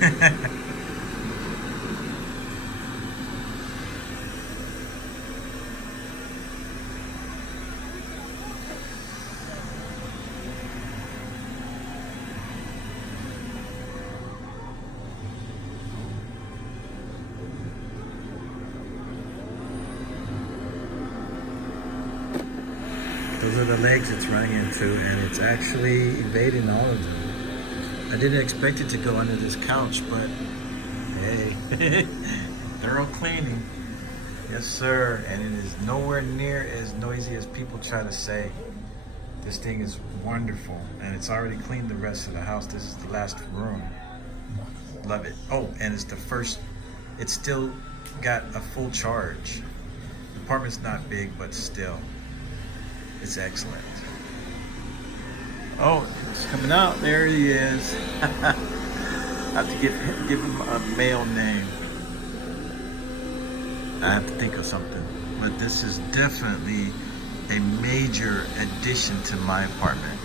Those are the legs it's running into, and it's actually evading all of them. I didn't expect it to go under this couch, but hey, thorough cleaning. Yes, sir. And it is nowhere near as noisy as people try to say. This thing is wonderful, and it's already cleaned the rest of the house. This is the last room. Love it. Oh, and it's the first, it's still got a full charge. The apartment's not big, but still, it's excellent. Oh, it's coming out. There he is. I have to give him a male name. I have to think of something. But this is definitely a major addition to my apartment.